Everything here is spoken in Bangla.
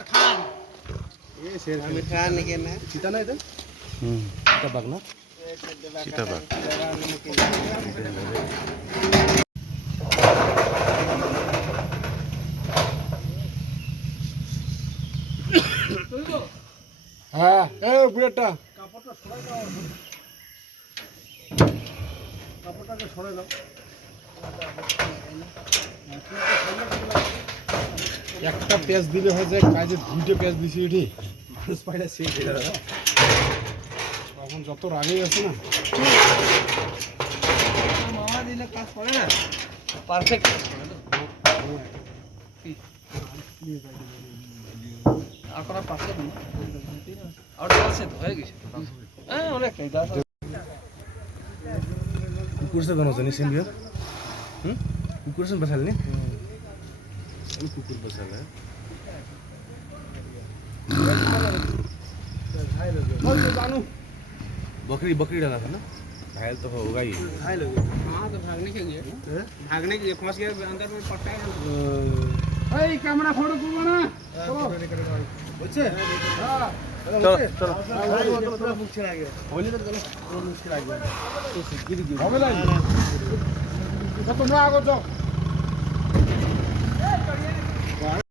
शेर खान ये शेर आमिर खान ने ना चीता ना इधर चिताबाग ना चिताबाग হ্যাঁ এই বুড়াটা কাপড়টাকে সরে দাও একটা পেঁয়াজ দিলে হয়ে যায় কাজে দুইটা পেঁয়াজ দিছি এটি মানুষ পাইলে শেষ হয়ে যাবে এখন যত রাগেই আছে না মামা দিলে কাজ করে না পারফেক্ট আর করা পারফেক্ট না আর আছে তো হয়ে গেছে হ্যাঁ অনেক কাজ कुकुर से बनाउँछ नि सिम्बियो कुकुर से बसाल्ने कुकुर बसाल्ने बकरी बकरी डाला था ना घायल तो होगा ही घायल हो गया हाँ तो भागने के लिए फंस गया अंदर में पट्टा এই ক্যামেরা ফটো করবো না বুঝছে চলো চলো মুখছে আগে হইলে তো চলো মুখছে আগে তো শিগগিরই হবে না তোমরা আগো যাও